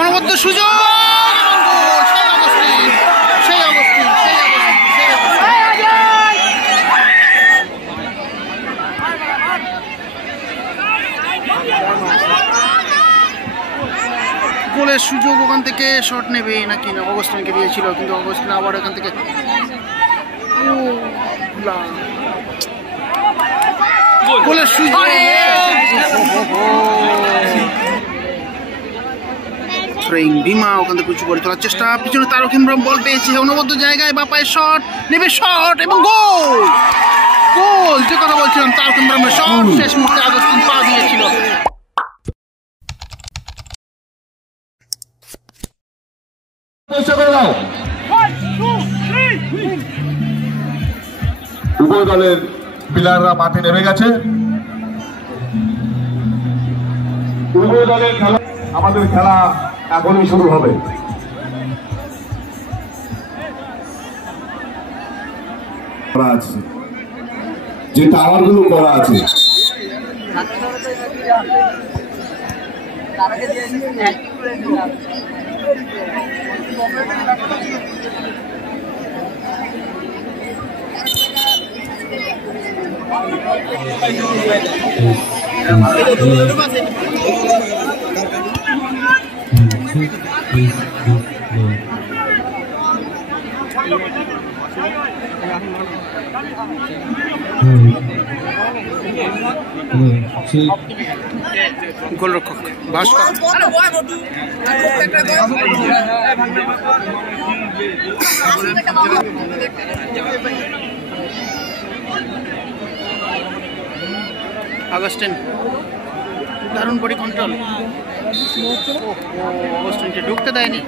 অনবদ্য সুযোগ গোলের সুযোগ ওখান থেকে শট নেবে নাকি না অগস্টিনকে দিয়েছিল, কিন্তু অগস্টিন আবার ওখান থেকে গোলের সুযোগ। বিমা ওখান থেকে উঁচু করে তোলার চেষ্টা, পিছনে তারক ইমরান বল পেয়েছে অনবদ্য জায়গায়, বাপায়ের শট নেবে, শট এবং গোল। গোল যে কথা বলছিলাম, তারক ইমরানের শট শেষ মুহূর্তে অগস্টিন পা দিয়েছিল। উভয় দলের প্লেয়াররা মাঠে নেমে গেছে। উভয় দলের খেলা, আমাদের খেলা এখনই শুরু হবে। যে টাওয়ার গুলো করা আছে গোলরক্ষক ভাস্কর অগস্টিন দারুণ বডি কন্ট্রোল, অগস্টিনকে ঢুকতে দেয়নি।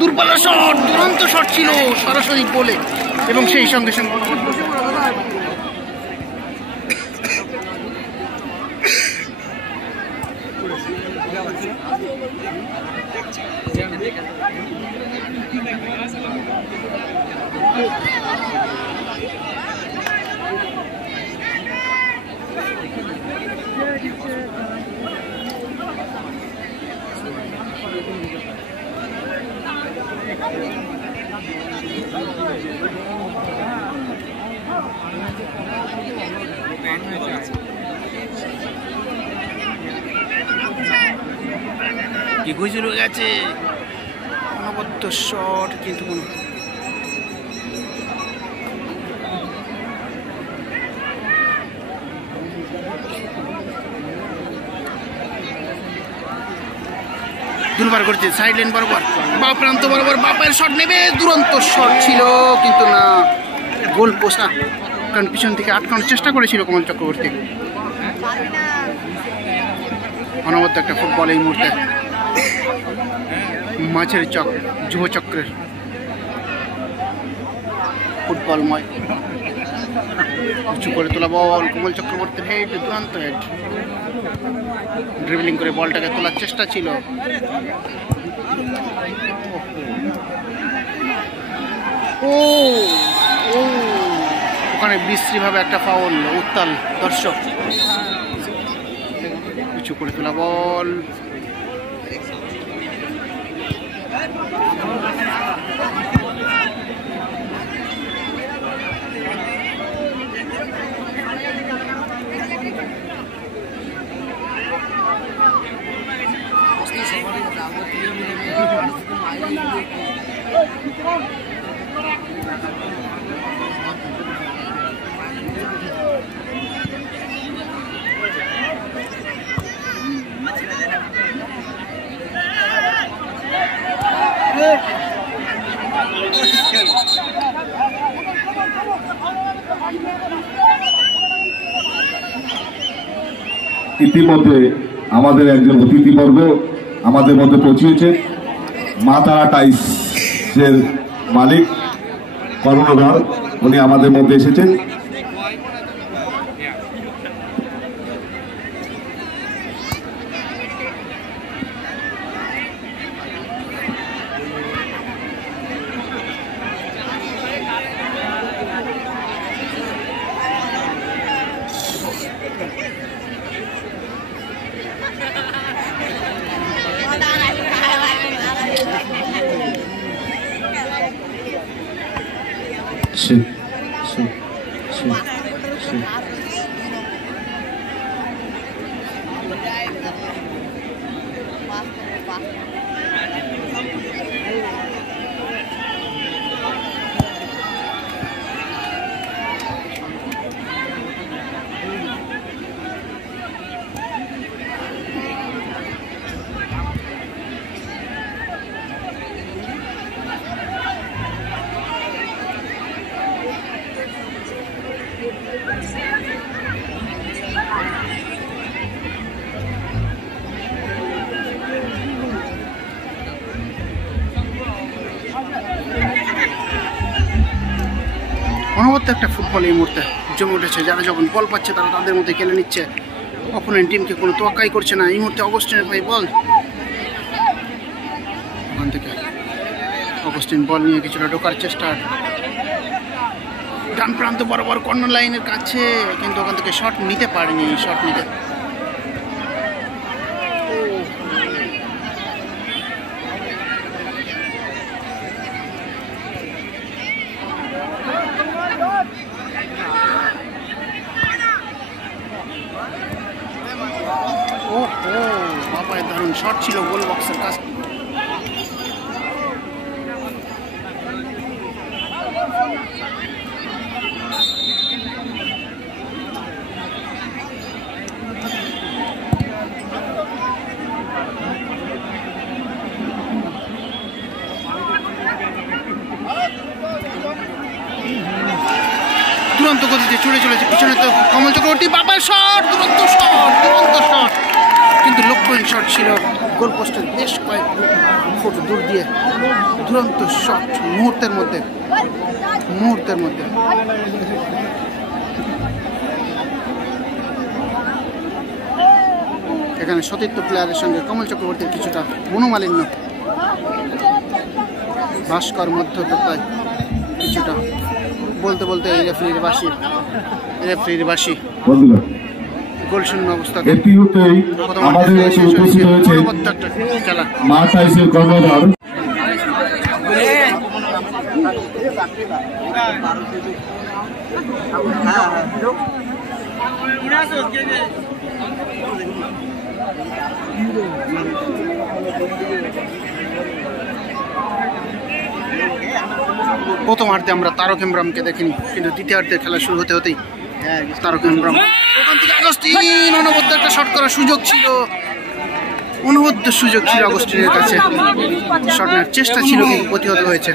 দুর্বল শট, দুরন্ত শট ছিল সরাসরি বলে, এবং সেই সঙ্গে সঙ্গে গুজে রয়ে গেছে অনবদ্য শট, কিন্তু কোনো দুর্বার করছে সাইড লাইন বরাবর, বা প্রান্ত বরাবর বাপায়ের শট নেবে, দুরন্ত শট ছিল কিন্তু না, গোল পোস্ট না, কারণ পিছন থেকে আটকানোর চেষ্টা করেছিল কমল চক্রবর্তী। অনবদ্য একটা ফুটবল এই মুহূর্তে মাঝের যুব চক্রের ফুটবলময়, উঁচু করে তোলা বল, কমল চক্রবর্তীর হেড, দুরন্ত হেড, ড্রিবলিং করে বলটাকে তোলার চেষ্টা ছিল। ও ওখানে বিশ্রীভাবে একটা ফাউল, উত্তাল দর্শক। উঁচু করে তোলা বল, ইতিমধ্যে আমাদের একজন অতিথিবর্গ আমাদের মধ্যে পৌঁছেছে, মা তারা টাইসের মালিক কর্ণধার, উনি আমাদের মধ্যে এসেছেন। অনবদ্য একটা ফুটবল এই মুহূর্তে জমে উঠেছে। যারা যখন বল পাচ্ছে তারা তাদের মধ্যে খেলে নিচ্ছে, অপোনেন্ট টিমকে কোনো তোয়াক্কাই করছে না। এই মুহূর্তে অগস্টিনের ভাই বল, ওখান থেকে অগস্টিন বল নিয়ে কিছুটা ঢোকার চেষ্টা, ডান প্রান্ত বরাবর কর্নার লাইনের কাছে, কিন্তু ওখান থেকে শট নিতে পারেনি। শট নিতে বাপায় দারুণ শট ছিল গোল বক্সের কাছে। দুরন্ত গতিতে ছুটে চলেছে পিছনে তো কমল চক্রবর্তী, বাবার শট, দুরন্ত শট, দুরন্ত শট, কিন্তু লক্ষ্যহীন শট ছিল। গোল পোস্টের বেশ কয়েক ফুট দূর দিয়ে দুরন্ত শট মুহূর্তের মধ্যে। এখানে সতীর্থ প্লেয়ারের সঙ্গে কমল চক্রবর্তীর কিছুটা মনোমালিন্য, ভাস্কর মধ্যতায় কিছুটা বলতে বলতে এই রেফারির বাঁশি গোল শূন্য অবস্থা খেলা। প্রথমার্ধে আমরা তারক ইমরানকে দেখিনি, কিন্তু দ্বিতীয়ার্ধের খেলা শুরু হতে হতেই তারক ইমরান ওখান থেকে আগস্টিন, অনবদ্য একটা শট করার সুযোগ ছিল, আগস্টিনের কাছে। শট নেওয়ার চেষ্টা ছিল কিন্তু প্রতিহত হয়েছে।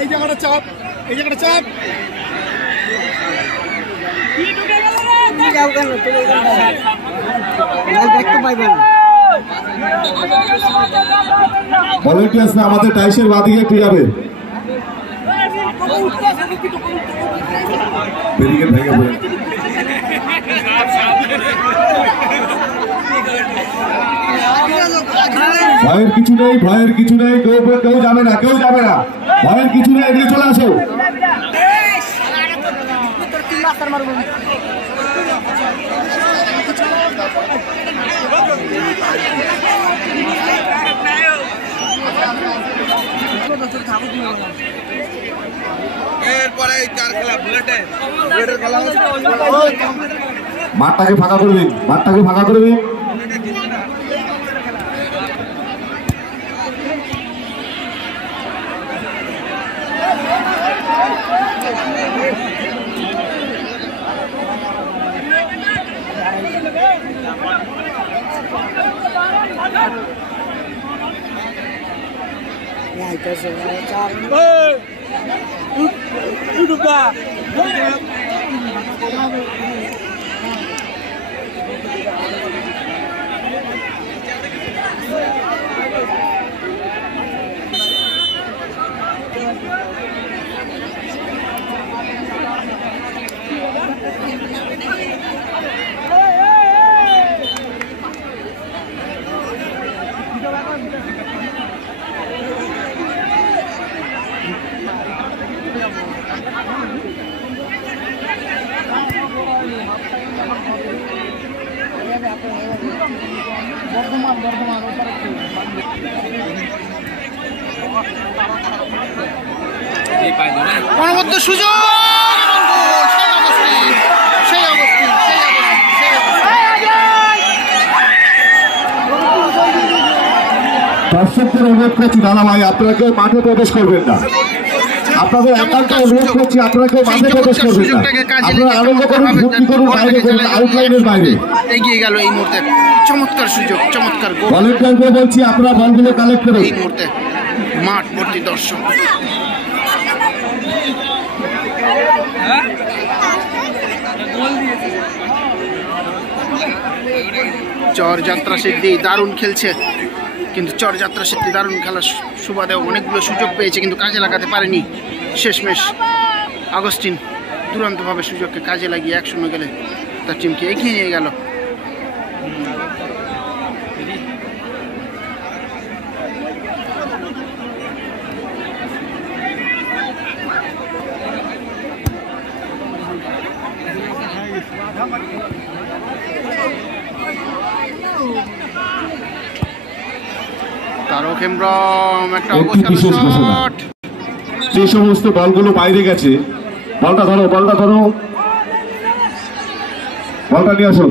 এই জায়গাটা চাপ, দেখতে পাইবেন। ভলেন্টিয়ার্স না আমাদের টাইসের বাদিকে একটু যাবে, ব্যারিকেড ভেঙে পড়ে। ভয়ের কিছু নেই, কেউ যাবে না, ভয়ের কিছু নেই, এদিকে চলে আসো। মাঠটাকে ফাঁকা করবি, অনবদ্য সুযোগ, সেই অবস্থিন দর্শকদের অনুরোধ করছি দাদা ভাই আপনারা কেউ মাঠে প্রবেশ করবেন না, আপনাদের একান্ত অনুরোধ করছি আপনারা কেউ মাঠে প্রবেশ করবেন না, আপনারা আনন্দ করুন, ভক্তি করুন, বাইরে করুন, আউটলাইনের বাইরে। এগিয়ে গেল এই মুহূর্তে, চমৎকার সুযোগ, চমৎকার গোল। ভলেন্টিয়ারদের বলছি আপনারা বলগুলো কালেক্ট করুন। এই মুহূর্তে মাঠ ভর্তি দর্শক। চর যাত্রা সিদ্ধি দারুণ খেলছে, কিন্তু চর যাত্রা সিদ্ধি দারুণ খেলার সুবাদেও অনেকগুলো সুযোগ পেয়েছে, কিন্তু কাজে লাগাতে পারেনি। শেষমেশ আগস্টিন দুরন্তভাবে সুযোগকে কাজে লাগিয়ে 1-0 গেলে তার টিমকে এগিয়ে নিয়ে গেল। তারক হেমব্রম একটা অবসর শট, যে সমস্ত বলগুলো বাইরে গেছে, বলটা ধরো, বলটা ধরো, বলটা নিয়ে আসো।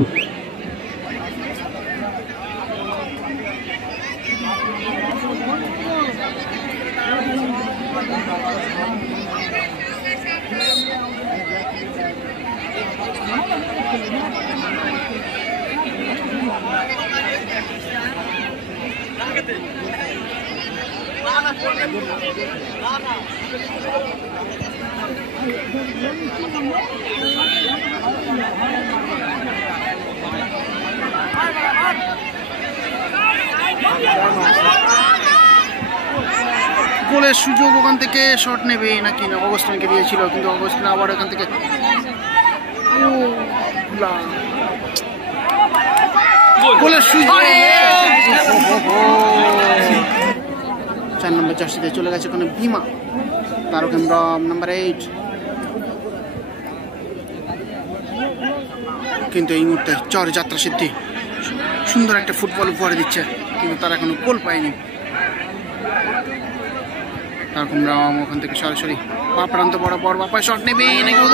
গোলের সুযোগ, ওখান থেকে শট নেবে নাকি না অগস্টিনকে দিয়েছিল, কিন্তু অগস্টিন আবার এখান থেকে গোলের সুযোগ। 4 নম্বর জার্সিতে চলে গেছে ওখানে ভীমা। তারক হেমব্রম নাম্বার 8, কিন্তু এই মুহূর্তে চর যাত্রা সিদ্ধি সুন্দর একটা ফুটবল উপহার দিচ্ছে, কিন্তু তারা এখনো গোল পায়নি। তারক হেমব্রম ওখান থেকে সরাসরি পা প্রান্ত বরাবর বাপায় শট নেবে নাকি,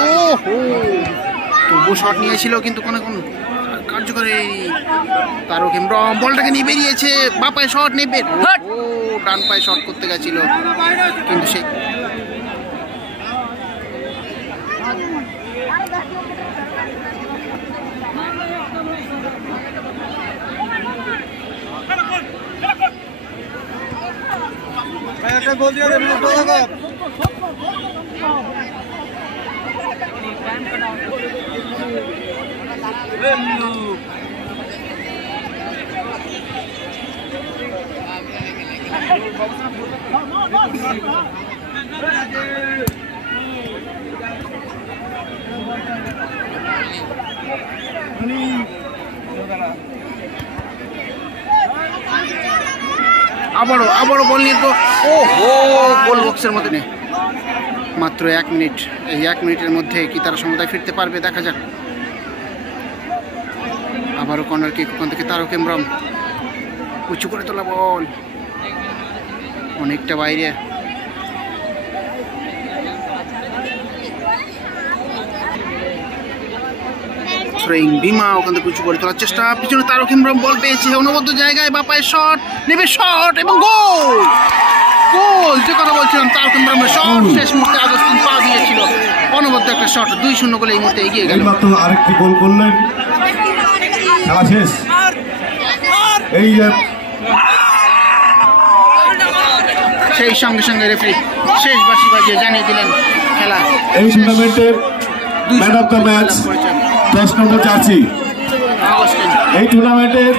তবুও শট নিয়েছিল কিন্তু কোনো কার্যকরী। তারক হেমব্রম বলটাকে নিয়ে বেরিয়েছে, বাপায় শট নেবে, ডান পায়ে শট করতে গেছিল, কিন্তু সেই আবারও বল নিয়ে তো গোল বক্সের মধ্যে নেই। মাত্র 1 মিনিট, এই 1 মিনিটের মধ্যে কি তারা সমতায় ফিরতে পারবে দেখা যাক। আবারও কর্নার কিক, ওখান থেকে তারক হেমব্রম উঁচু করে তোলা বল অনেকটা বাইরে। ভীমা ওখান থেকে উঁচু করে তোলার চেষ্টা, পিছনে তারক হেমব্রম বল পেয়েছে, অনবদ্য জায়গায় বাপায় শট নেবে, শট এবং গোল। গোল, যে কথা বলছিলাম, তারক হেমব্রমের শট শেষ মুহূর্তে আগস্টিন পা দিয়েছিল, অনবদ্য একটা শট, 2-0 গোলে এই মুহূর্তে এগিয়ে গেল। আরেকটি গোল করলেন, খেলা শেষ। এই সেই সঙ্গে সঙ্গে রেফারি শেষ বাঁশি বাজিয়ে জানিয়ে দিলেন খেলা। এই টুর্নামেন্টের man of the match 10 number jersey, Augustine. এই টুর্নামেন্টের